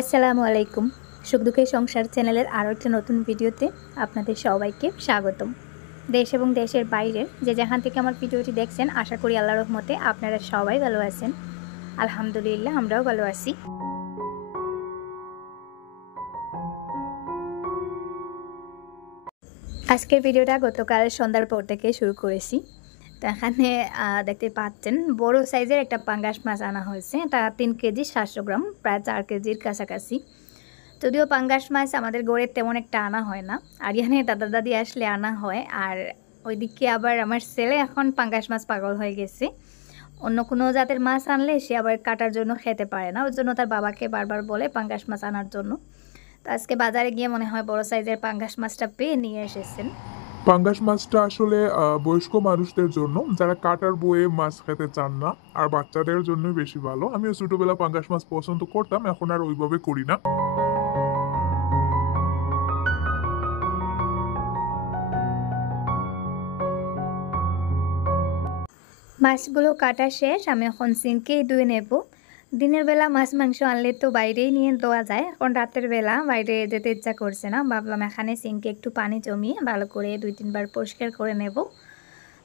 আসসালামু আলাইকুম। সুখ দুঃখের সংসার চ্যানেলের আরও একটা নতুন ভিডিওতে আপনাদের সবাইকে স্বাগতম। দেশ এবং দেশের বাইরের যে যেখান থেকে আমার ভিডিওটি দেখছেন, আশা করি আল্লাহর রহমতে আপনারা সবাই ভালো আছেন। আলহামদুলিল্লাহ, আমরাও ভালো আছি। আজকের ভিডিওটা গতকাল সন্ধ্যার পর থেকে শুরু করেছি। তো এখানে দেখতে পাচ্ছেন বড় সাইজের একটা পাঙ্গাস মাছ আনা হয়েছে। এটা 3 কেজি 700 গ্রাম, প্রায় 4 কেজির কাছাকাছি। যদিও পাঙ্গাস মাছ আমাদের গড়ে তেমন একটা আনা হয় না, আরিয়ানে দাদা দাদি আসলে আনা হয়। আর ওইদিকে আবার আমার ছেলে এখন পাঙ্গাস মাছ পাগল হয়ে গেছে। অন্য কোনো জাতের মাছ আনলে সে আবার কাটার জন্য খেতে পারে না, ওই জন্য তার বাবাকে বারবার বলে পাঙ্গাস মাছ আনার জন্য। তো আজকে বাজারে গিয়ে মনে হয় বড় সাইজের পাঙ্গাস মাছটা পেয়ে নিয়ে এসেছেন। পাঙ্গাস মাছটা আসলে বয়স্ক মানুষদের জন্য, যারা কাটার বয়ে মাছ খেতে চান না, আর বাচ্চাদের জন্যই বেশি ভালো। আমিও ছোটবেলা পাঙ্গাস মাছ পছন্দ করতাম, এখন আর ওইভাবে করি না। মাছগুলো কাটা শেষ, আমি এখন সিঙ্কেই ধুয়ে নেব। দিনের বেলা মাছ মাংস আনলে তো বাইরেই নিয়ে দেওয়া যায়, এখন রাতের বেলা বাইরে যেতে ইচ্ছা করছে না, ভাবলাম এখানে সিঙ্কে একটু পানি জমিয়ে ভালো করে 2-3 বার পরিষ্কার করে নেব।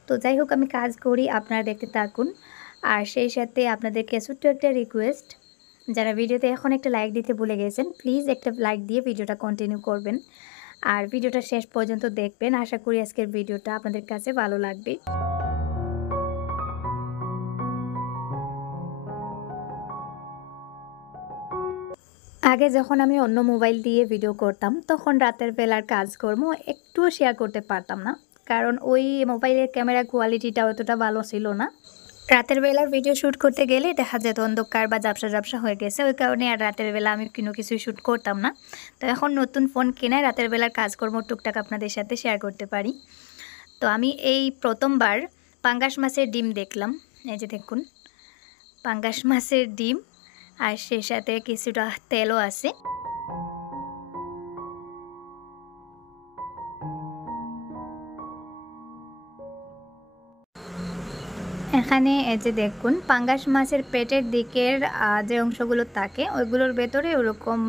তো যাই হোক, আমি কাজ করি, আপনারা দেখতে থাকুন। আর সেই সাথে আপনাদেরকে ছোট্ট একটা রিকোয়েস্ট, যারা ভিডিওতে এখন একটা লাইক দিতে ভুলে গেছেন, প্লিজ একটা লাইক দিয়ে ভিডিওটা কন্টিনিউ করবেন আর ভিডিওটা শেষ পর্যন্ত দেখবেন। আশা করি আজকের ভিডিওটা আপনাদের কাছে ভালো লাগবে। আগে যখন আমি অন্য মোবাইল দিয়ে ভিডিও করতাম, তখন রাতের বেলার কাজকর্ম একটুও শেয়ার করতে পারতাম না, কারণ ওই মোবাইলের ক্যামেরা কোয়ালিটিটা অতটা ভালো ছিল না। রাতের বেলার ভিডিও শ্যুট করতে গেলে দেখা যেত অন্ধকার বা ঝাপসা ঝাপসা হয়ে গেছে, ওই কারণে আর রাতের বেলা আমি কোনো কিছুই শ্যুট করতাম না। তো এখন নতুন ফোন কেনায় রাতের বেলার কাজকর্ম টুকটাক আপনাদের সাথে শেয়ার করতে পারি। তো আমি এই প্রথমবার পাঙ্গাস মাছের ডিম দেখলাম। এই যে দেখুন, পাঙ্গাস মাছের ডিম, আর সেই সাথে কিছুটা তেলও আছে। এখানে এই যে দেখুন, পাঙ্গাস মাছের পেটের দিকের যে অংশগুলো থাকে ওইগুলোর ভেতরে ওরকম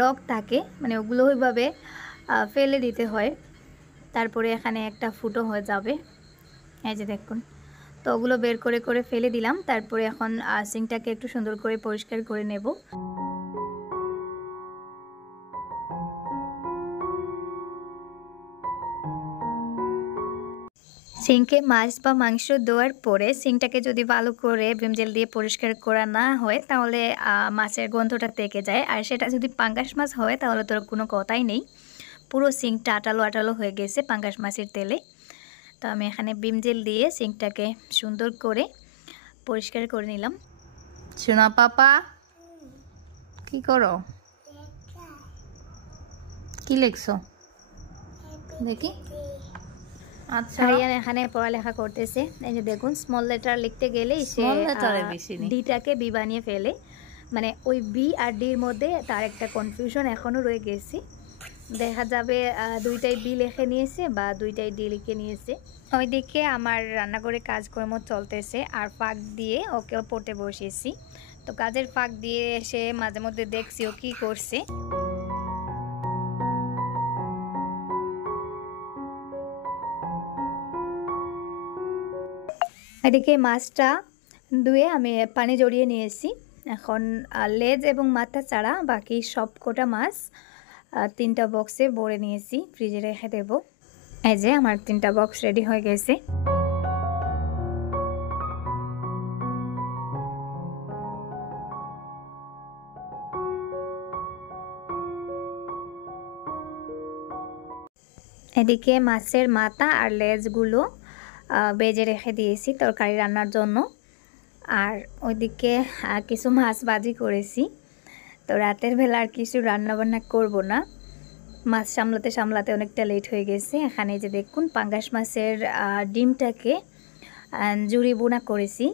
রক থাকে, মানে ওগুলো ওইভাবে ফেলে দিতে হয়, তারপরে এখানে একটা ফুটো হয়ে যাবে। এই যে দেখুন, তো ওগুলো বের করে করে ফেলে দিলাম। তারপরে এখন সিংটাকে একটু সুন্দর করে পরিষ্কার করে নেব। সিঙ্কে মাছ বা মাংস দেওয়ার পরে সিংটাকে যদি ভালো করে ভিম জেল দিয়ে পরিষ্কার করা না হয়, তাহলে মাছের গন্ধটা থেকে যায়। আর সেটা যদি পাঙ্গাস মাছ হয় তাহলে তোর কোনো কথাই নেই, পুরো সিংটা আটালো আটালো হয়ে গেছে পাঙ্গাস মাছের তেলে। তো আমি এখানে ভিম জেল দিয়ে সিংটাকে সুন্দর করে পরিষ্কার করে নিলাম। সোনা পাপা, কি করো? কি লিখছো দেখি? আচ্ছা, আরিয়ান এখানে পড়ালেখা করতেছে। এই যে দেখুন, স্মল লেটার লিখতে গেলেই সে স্মল লেটারে বেশি নেই। ডিটাকে বি বানিয়ে ফেলে, মানে ওই বি আর ডির মধ্যে তার একটা কনফিউশন এখনও রয়ে গেছে। দেখা যাবে দুইটাই বি লিখে নিয়েছে বা দুইটাই ডি লিখে নিয়েছে। ওইদিকে আমার রান্নাঘরে কাজকর্ম চলতেছে, আর ফাঁক দিয়ে ওকেও পড়তে বসিয়েছি। তো কাজের ফাঁক দিয়ে এসে মাঝে মধ্যে দেখছি ও কী করছে। এদিকে মাছটা ধুয়ে আমি পানি জড়িয়ে নিয়েছি। এখন লেজ এবং মাথা ছাড়া বাকি সব কটা মাছ 3টা বক্সে ভরে নিয়েছি, ফ্রিজে রেখে দেব। এই যে আমার 3টা বক্স রেডি হয়ে গেছে। এদিকে মাছের মাথা আর লেজগুলো ভেজে রেখে দিয়েছি তরকারি রান্নার জন্য। আর ওইদিকে কিছু মাছ ভাজি করেছি। তো রাতের বেলা আর কিছু রান্নাবান্না করব না, মাছ সামলাতে সামলাতে অনেকটা লেট হয়ে গেছে। এখানে যে দেখুন, পাঙ্গাস মাছের ডিমটাকে জুড়ি বোনা করেছি।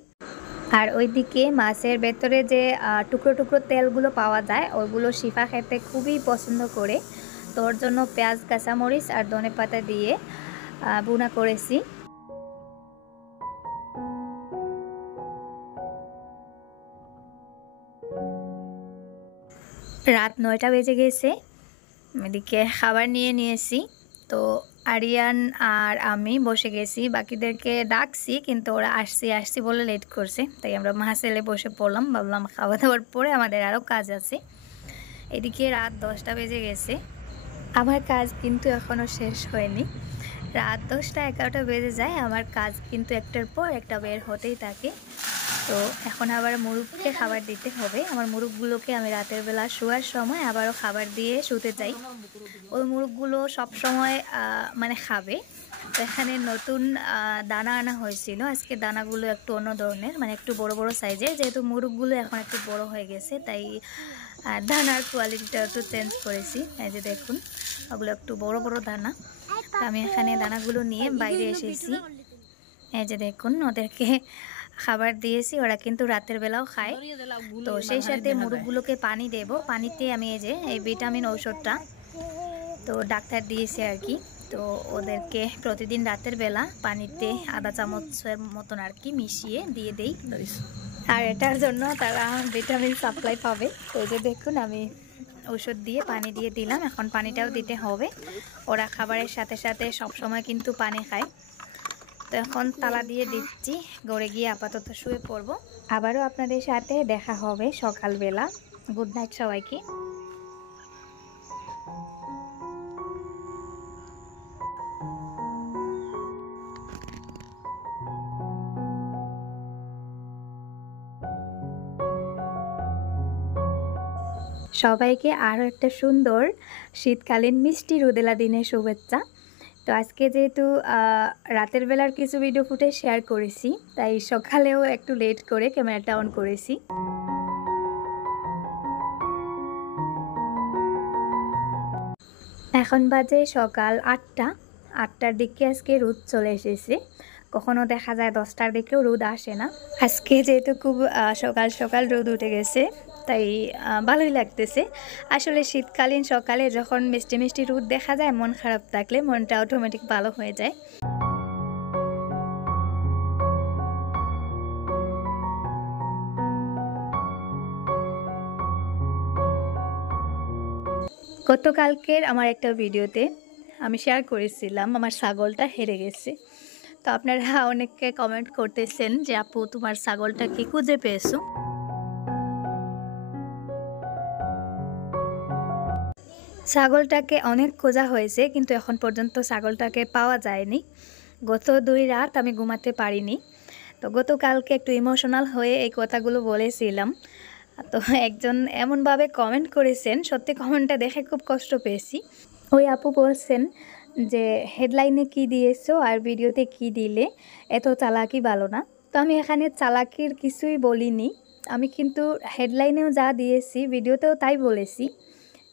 আর ওইদিকে মাছের ভেতরে যে টুকরো টুকরো তেলগুলো পাওয়া যায়, ওইগুলো শিফা খেতে খুবই পছন্দ করে। তো ওর জন্য পেঁয়াজ, কাঁচামরিচ আর ধনেপাতা দিয়ে বোনা করেছি। রাত 9টা বেজে গেছে। এদিকে খাবার নিয়ে নিয়েছি। তো আরিয়ান আর আমি বসে গেছি, বাকিদেরকে ডাকছি কিন্তু ওরা আসছি বলে লেট করছে, তাই আমরা মা ছেলে বসে পড়লাম। ভাবলাম খাওয়া দাওয়ার পরে আমাদের আরও কাজ আছে। এদিকে রাত 10টা বেজে গেছে, আমার কাজ কিন্তু এখনও শেষ হয়নি। রাত 10টা 11টা বেজে যায়, আমার কাজ কিন্তু একটার পর একটা বের হতেই থাকে। তো এখন আবার মুরগকে খাবার দিতে হবে। আমার মুরগগুলোকে আমি রাতের বেলা শোয়ার সময় আবারও খাবার দিয়ে শুতে যাই। ওই মুরগগুলো সব সময় মানে খাবে। তো এখানে নতুন দানা আনা হয়েছিল। আজকে দানাগুলো একটু অন্য ধরনের, মানে একটু বড় বড় সাইজের, যেহেতু মুরগগুলো এখন একটু বড় হয়ে গেছে তাই দানার কোয়ালিটিটা একটু চেঞ্জ করেছি। এই যে দেখুন, ওগুলো একটু বড় বড় দানা। তো আমি এখানে দানাগুলো নিয়ে বাইরে এসেছি। এই যে দেখুন, ওদেরকে খাবার দিয়েছি, ওরা কিন্তু রাতের বেলাও খায়। তো সেই সাথে মুরগগুলোকে পানি দেব। পানিতে আমি এই ভিটামিন ঔষধটা তো ডাক্তার দিয়েছে আর কি। তো ওদেরকে প্রতিদিন রাতের বেলা পানিতে আধা চামচের মতন আর কি মিশিয়ে দিয়ে দেই, আর এটার জন্য তারা ভিটামিন সাপ্লাই পাবে। তো যে দেখুন, আমি ওষুধ দিয়ে পানি দিয়ে দিলাম, এখন পানিটাও দিতে হবে। ওরা খাবারের সাথে সাথে সবসময় কিন্তু পানি খায়। তো এখন তালা দিয়ে দিচ্ছি, গড়ে গিয়ে আপাতত শুয়ে পড়বো। আবারও আপনাদের সাথে দেখা হবে সকালবেলা। গুড নাইট সবাইকে। সবাইকে আরও একটা সুন্দর শীতকালীন মিষ্টি রোদেলা দিনের শুভেচ্ছা। তো আজকে যেহেতু রাতের বেলার কিছু ভিডিও ফুটেজ শেয়ার করেছি, তাই সকালেও একটু লেট করে ক্যামেরাটা অন করেছি। এখন বাজে সকাল 8টার দিকে আজকে রোদ চলে এসেছে। কখনো দেখা যায় 10টার দিকেও রোদ আসে না। আজকে যেহেতু খুব সকাল সকাল রোদ উঠে গেছে, তাই ভালোই লাগতেছে। আসলে শীতকালীন সকালে যখন মিষ্টি মিষ্টি রোদ দেখা যায়, মন খারাপ থাকলে মনটা অটোমেটিক ভালো হয়ে যায়। গতকালকের আমার একটা ভিডিওতে আমি শেয়ার করেছিলাম আমার ছাগলটা হেরে গেছে। তো আপনারা অনেকে কমেন্ট করতেছেন যে আপু, তোমার ছাগলটা কি খুঁজে পেয়েছো? ছাগলটাকে অনেক খোঁজা হয়েছে, কিন্তু এখন পর্যন্ত ছাগলটাকে পাওয়া যায়নি। গত 2 রাত আমি ঘুমাতে পারিনি। তো গতকালকে একটু ইমোশনাল হয়ে এই কথাগুলো বলেছিলাম। তো একজন এমনভাবে কমেন্ট করেছেন, সত্যি কমেন্টটা দেখে খুব কষ্ট পেয়েছি। ওই আপু বলছেন যে হেডলাইনে কি দিয়েছো আর ভিডিওতে কি দিলে, এত চালাকি ভালো না। তো আমি এখানে চালাকির কিছুই বলিনি। আমি কিন্তু হেডলাইনেও যা দিয়েছি ভিডিওতেও তাই বলেছি।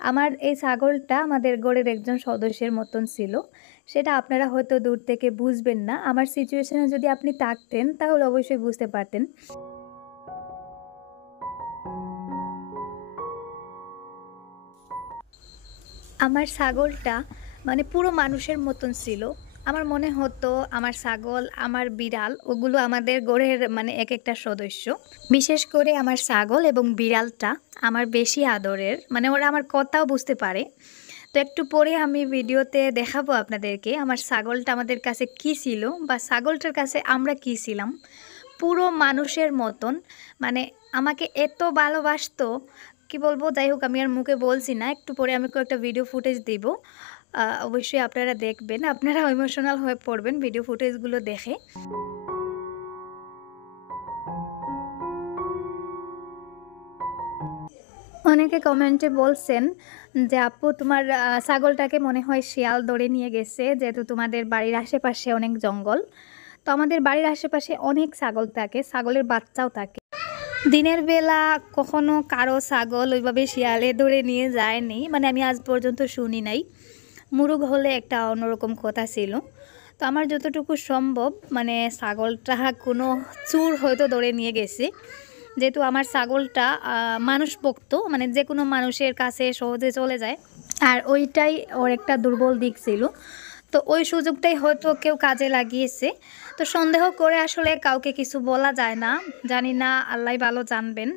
আমার এই ছাগলটা আমাদের ঘরের একজন সদস্যের মতন ছিল। সেটা আপনারা হয়তো দূর থেকে বুঝবেন না। আমার সিচুয়েশনে যদি আপনি থাকতেন তাহলে অবশ্যই বুঝতে পারতেন। আমার ছাগলটা মানে পুরো মানুষের মতন ছিল। আমার মনে হতো আমার ছাগল, আমার বিড়াল, ওগুলো আমাদের ঘরের মানে এক একটা সদস্য। বিশেষ করে আমার ছাগল এবং বিড়ালটা আমার বেশি আদরের, মানে ওরা আমার কথাও বুঝতে পারে। তো একটু পরে আমি ভিডিওতে দেখাবো আপনাদেরকে আমার ছাগলটা আমাদের কাছে কি ছিল, বা ছাগলটার কাছে আমরা কি ছিলাম। পুরো মানুষের মতন, মানে আমাকে এত ভালোবাসতো, কি বলবো। যাই হোক, আমি আর মুখে বলছি না, একটু পরে আমি একটা ভিডিও ফুটেজ দিব, অবশ্যই আপনারা দেখবেন। আপনারা ইমোশনাল হয়ে পড়বেন ভিডিও ফুটেজগুলো দেখে। অনেকে কমেন্টে বলছেন যে আপু, তোমার ছাগলটাকে মনে হয় শিয়াল ধরে নিয়ে গেছে, যেহেতু তোমাদের বাড়ির আশেপাশে অনেক জঙ্গল। তো আমাদের বাড়ির আশেপাশে অনেক ছাগল থাকে, ছাগলের বাচ্চাও থাকে। দিনের বেলা কখনো কারো ছাগল ওইভাবে শিয়ালে ধরে নিয়ে যায়নি, মানে আমি আজ পর্যন্ত শুনি নাই। মুরগ হলে একটা অন্যরকম কথা ছিল। তো আমার যতটুকু সম্ভব, মানে ছাগলটা কোনো চোর হয়তো ধরে নিয়ে গেছে, যেহেতু আমার ছাগলটা মানুষ ভক্ত, মানে যে কোনো মানুষের কাছে সহজে চলে যায়, আর ওইটাই ওর একটা দুর্বল দিক ছিল। তো ওই সুযোগটাই হয়তো কেউ কাজে লাগিয়েছে। তো সন্দেহ করে আসলে কাউকে কিছু বলা যায় না, জানি না, আল্লাহ ভালো জানবেন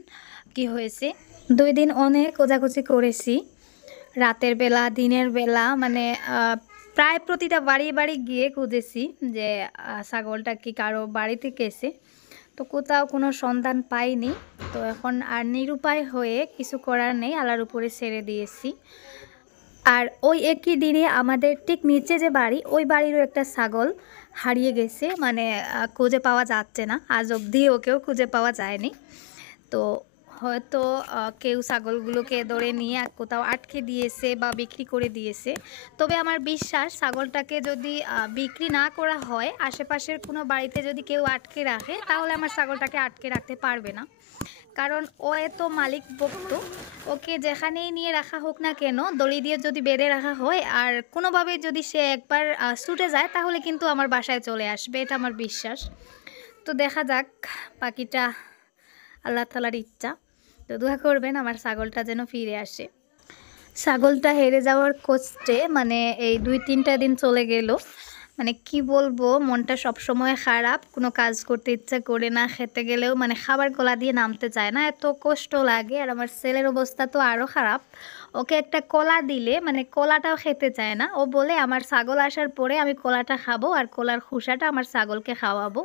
কি হয়েছে। 2 দিন অনেক খোঁজাখুঁজি করেছি, রাতের বেলা দিনের বেলা, মানে প্রায় প্রতিটা বাড়ি বাড়ি গিয়ে খুঁজেছি যে ছাগলটা কি কারো বাড়িতে গেছে। তো কোথাও কোনো সন্ধান পাইনি। তো এখন আর নিরুপায় হয়ে কিছু করার নেই, আল্লাহর উপরে ছেড়ে দিয়েছি। আর ওই একই দিনে আমাদের ঠিক নিচে যে বাড়ি, ওই বাড়িরও একটা ছাগল হারিয়ে গেছে, মানে খুঁজে পাওয়া যাচ্ছে না, আজ অবধি ওকেও খুঁজে পাওয়া যায়নি। তো হয়তো কেউ ছাগলগুলোকে ধরে নিয়ে কোথাও আটকে দিয়েছে বা বিক্রি করে দিয়েছে। তবে আমার বিশ্বাস ছাগলটাকে যদি বিক্রি না করা হয়, আশেপাশের কোনো বাড়িতে যদি কেউ আটকে রাখে, তাহলে আমার ছাগলটাকে আটকে রাখতে পারবে না। কারণ ও এত মালিক ভক্ত, ওকে যেখানেই নিয়ে রাখা হোক না কেন, দড়ি দিয়ে যদি বেঁধে রাখা হয় আর কোনোভাবে যদি সে একবার ছুটে যায়, তাহলে কিন্তু আমার বাসায় চলে আসবে, এটা আমার বিশ্বাস। তো দেখা যাক, বাকিটা আল্লাহ তাআলার ইচ্ছা। তো দোয়া করবেন আমার ছাগলটা যেন ফিরে আসে। ছাগলটা হেরে যাওয়ার কষ্টে মানে এই 2-3টা দিন চলে গেল। মানে কি বলবো, মনটা সবসময় খারাপ, কোনো কাজ করতে ইচ্ছা করে না, খেতে গেলেও মানে খাবার গলা দিয়ে নামতে চায় না, এত কষ্ট লাগে। আর আমার ছেলের অবস্থা তো আরও খারাপ, ওকে একটা কলা দিলে মানে কলাটাও খেতে চায় না। ও বলে আমার ছাগল আসার পরে আমি কলাটা খাবো আর কলার খোসাটা আমার ছাগলকে খাওয়াবো।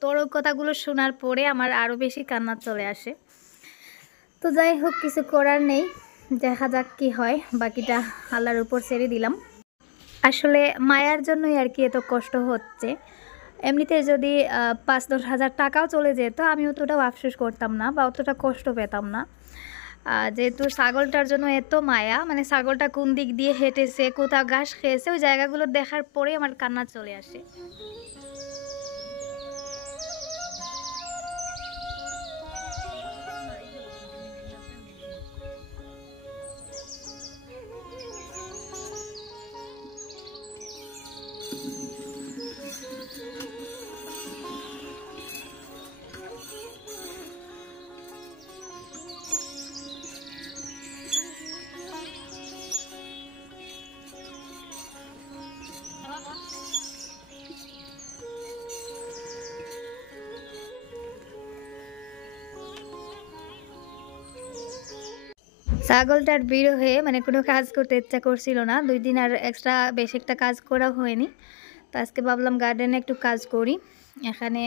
তোর ওই কথাগুলো শোনার পরে আমার আরও বেশি কান্না চলে আসে। তো যাই হোক, কিছু করার নেই, দেখা যাক কি হয়, বাকিটা আল্লাহর উপর ছেড়ে দিলাম। আসলে মায়ার জন্যই আর কি এত কষ্ট হচ্ছে। এমনিতে যদি 5-10 হাজার টাকাও চলে যেত, আমি অতটাও আফসোস করতাম না বা অতটা কষ্ট পেতাম না। যেহেতু ছাগলটার জন্য এত মায়া, মানে ছাগলটা কোন দিক দিয়ে হেঁটেছে, কোথাও ঘাস খেয়েছে, ওই জায়গাগুলো দেখার পরে আমার কান্না চলে আসে। ছাগলটার বিরহে মানে কোনো কাজ করতে ইচ্ছা করছিল না, 2 দিন আর এক্সট্রা বেশ একটা কাজ করা হয়নি। তো আজকে ভাবলাম গার্ডেনে একটু কাজ করি। এখানে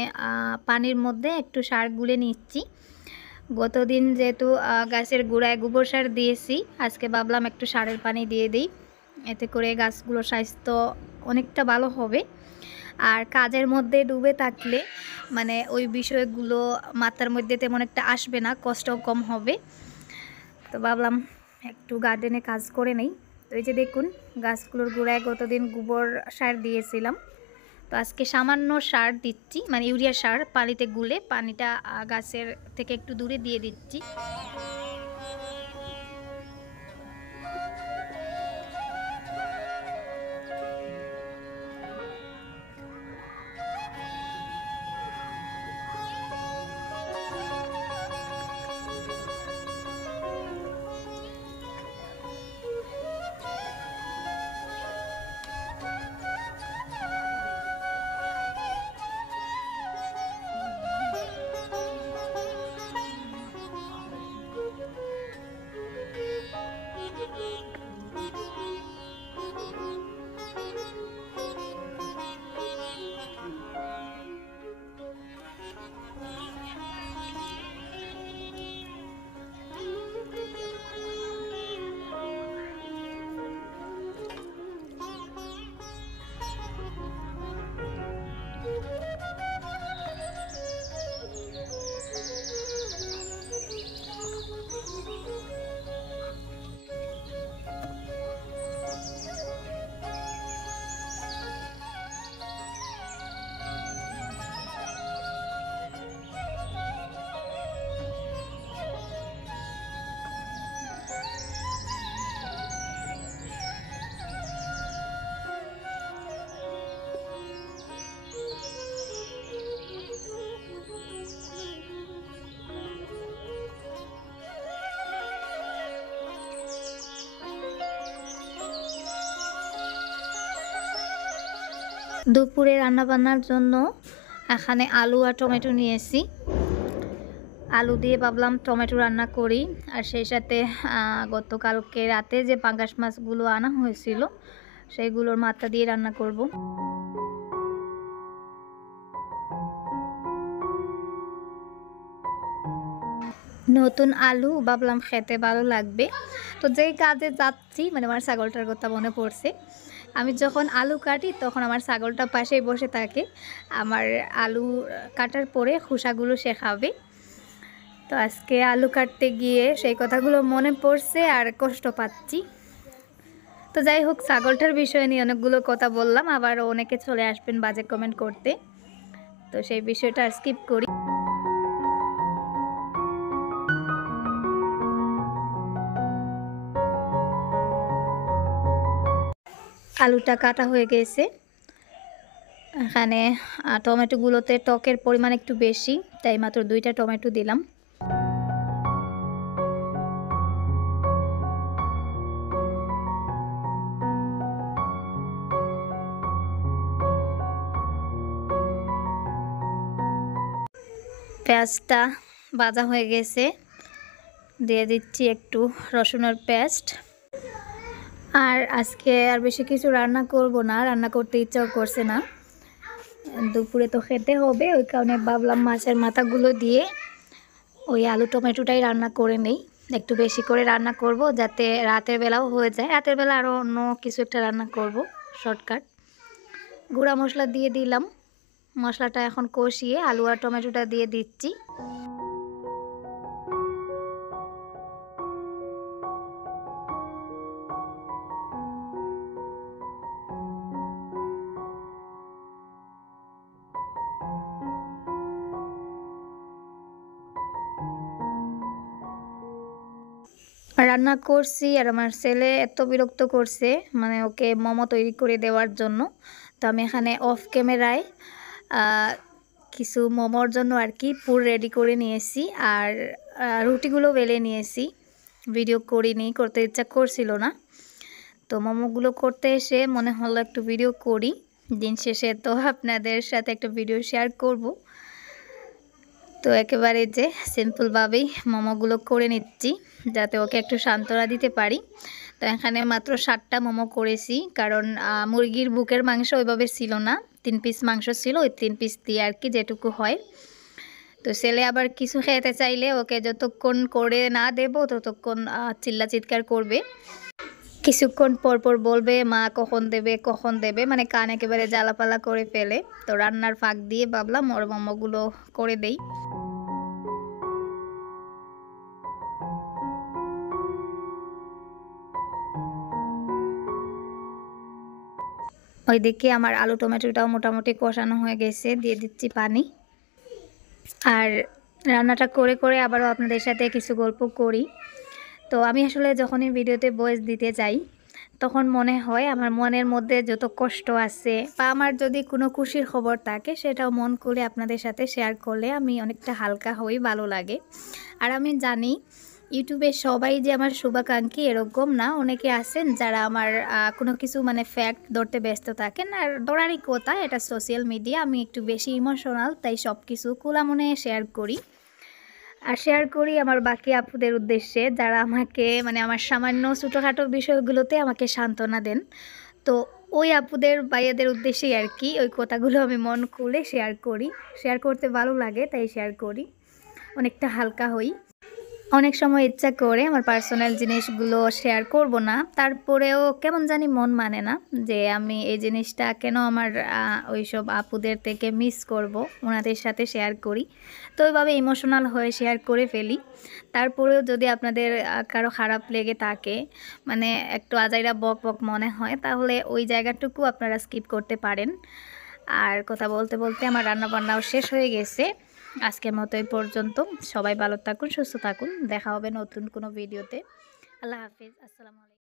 পানির মধ্যে একটু সার গুলে নিচ্ছি। গতদিন যেহেতু গাছের গোড়ায় গোবর সার দিয়েছি, আজকে ভাবলাম একটু সারের পানি দিয়ে দিই, এতে করে গাছগুলোর স্বাস্থ্য অনেকটা ভালো হবে। আর কাজের মধ্যে ডুবে থাকলে মানে ওই বিষয়গুলো মাথার মধ্যে তেমন একটা আসবে না, কষ্টও কম হবে। তো ভাবলাম একটু গার্ডেনে কাজ করে নেই। তো এই যে দেখুন, গাছগুলোর গোড়ায় গতদিন গোবর সার দিয়েছিলাম, তো আজকে সামান্য সার দিচ্ছি, মানে ইউরিয়া সার পানিতে গুলে, পানিটা গাছের থেকে একটু দূরে দিয়ে দিচ্ছি। দুপুরে রান্নাবান্নার জন্য এখানে আলু আর টমেটো নিয়েছি। আলু দিয়ে ভাবলাম টমেটো রান্না করি। আর সেই সাথে গতকালকে রাতে যে পাঙ্গাস মাছগুলো আনা হয়েছিল সেইগুলোর মাথা দিয়ে রান্না করব। নতুন আলু ভাবলাম খেতে ভালো লাগবে। তো যেই কাজে যাচ্ছি মানে আমার ছাগলটার কথা মনে পড়ছে। আমি যখন আলু কাটি তখন আমার ছাগলটা পাশেই বসে থাকে। আমার আলু কাটার পরে খোসাগুলো সে খাবে। তো আজকে আলু কাটতে গিয়ে সেই কথাগুলো মনে পড়ছে আর কষ্ট পাচ্ছি। তো যাই হোক, ছাগলটার বিষয় নিয়ে অনেকগুলো কথা বললাম, আবার অনেকে চলে আসবেন বাজে কমেন্ট করতে, তো সেই বিষয়টা আর স্কিপ করি। আলুটা কাটা হয়ে গেছে। এখানে টমেটোগুলোতে টকের পরিমাণ একটু বেশি, তাই মাত্র 2টা টমেটো দিলাম। পেঁয়াজটা ভাজা হয়ে গেছে, দিয়ে দিচ্ছি একটু রসুনের পেস্ট। আর আজকে আর বেশি কিছু রান্না করব না, রান্না করতে ইচ্ছাও করছে না, দুপুরে তো খেতে হবে, ওই কারণে ভাবলাম মাছের মাথাগুলো দিয়ে ওই আলু টমেটোটাই রান্না করে নেই। একটু বেশি করে রান্না করব যাতে রাতের বেলাও হয়ে যায়। রাতের বেলা আরও অন্য কিছু একটা রান্না করব শর্টকাট। গুঁড়া মশলা দিয়ে দিলাম, মশলাটা এখন কষিয়ে আলু আর টমেটোটা দিয়ে দিচ্ছি। রান্না করছি আর আমার ছেলে এত বিরক্ত করছে, মানে ওকে মোমো তৈরি করে দেওয়ার জন্য। তো আমি এখানে অফ ক্যামেরায় কিছু মোমোর জন্য আর কি পুর রেডি করে নিয়েছি, আর রুটিগুলো বেলে নিয়েছি। ভিডিও করিনি, করতে ইচ্ছা করছিল না। তো মোমোগুলো করতে এসে মনে হলো একটু ভিডিও করি, দিন শেষে তো আপনাদের সাথে একটা ভিডিও শেয়ার করব। তো একেবারে যে সিম্পলভাবেই মোমোগুলো করে নিচ্ছি যাতে ওকে একটু সান্ত্বনা দিতে পারি। তো এখানে মাত্র 7টা মোমো করেছি, কারণ মুরগির বুকের মাংস ওইভাবে ছিল না, 3 পিস মাংস ছিল, ওই 3 পিস দিয়ে আর কি যেটুকু হয়। তো ছেলে আবার কিছু খেতে চাইলে ওকে যতক্ষণ করে না দেব ততক্ষণ চিল্লা চিৎকার করবে। কিছুক্ষণ পর পর বলবে মা কখন দেবে কখন দেবে, মানে কান একেবারে জ্বালাপালা করে ফেলে। তো রান্নার ফাঁক দিয়ে ভাবলাম ওর মোমোগুলো করে দেই। ওইদিকে আমার আলু টমেটোটাও মোটামুটি কষানো হয়ে গেছে, দিয়ে দিচ্ছি পানি। আর রান্নাটা করে করে আবারও আপনাদের সাথে কিছু গল্প করি। তো আমি আসলে যখনই ভিডিওতে ভয়েস দিতে যাই তখন মনে হয় আমার মনের মধ্যে যত কষ্ট আছে বা আমার যদি কোনো খুশির খবর থাকে সেটাও মন করে আপনাদের সাথে শেয়ার করলে আমি অনেকটা হালকা হই, ভালো লাগে। আর আমি জানি ইউটিউবে সবাই যে আমার শুভাকাঙ্ক্ষী এরকম না, অনেকে আছেন যারা আমার কোনো কিছু মানে ফ্যাক্ট ধরতে ব্যস্ত থাকেন। আর ধরারই কথা, এটা সোশ্যাল মিডিয়া, আমি একটু বেশি ইমোশনাল, তাই সব কিছু খোলা মনে শেয়ার করি। আর শেয়ার করি আমার বাকি আপুদের উদ্দেশ্যে যারা আমাকে মানে আমার সামান্য ছোটোখাটো বিষয়গুলোতে আমাকে সান্ত্বনা দেন। তো ওই আপুদের ভাইয়াদের উদ্দেশ্যেই আর কি ওই কথাগুলো আমি মন খুলে শেয়ার করি, শেয়ার করতে ভালো লাগে তাই শেয়ার করি, অনেকটা হালকা হই। অনেক সময় ইচ্ছা করে আমার পার্সোনাল জিনিসগুলো শেয়ার করব না, তারপরেও কেমন জানি মন মানে না যে আমি এই জিনিসটা কেন আমার ওইসব আপুদের থেকে মিস করব, ওনাদের সাথে শেয়ার করি। তো ওইভাবে ইমোশনাল হয়ে শেয়ার করে ফেলি। তারপরেও যদি আপনাদের কারো খারাপ লেগে থাকে, মানে একটু আজাইরা বক বক মনে হয়, তাহলে ওই জায়গাটুকু আপনারা স্কিপ করতে পারেন। আর কথা বলতে বলতে আমার রান্নাবান্নাও শেষ হয়ে গেছে। আজকের মতো এই পর্যন্ত। সবাই ভালো থাকুন, সুস্থ থাকুন, দেখা হবে নতুন কোনো ভিডিওতে। আল্লাহ হাফিজ, আসসালামু আলাইকুম।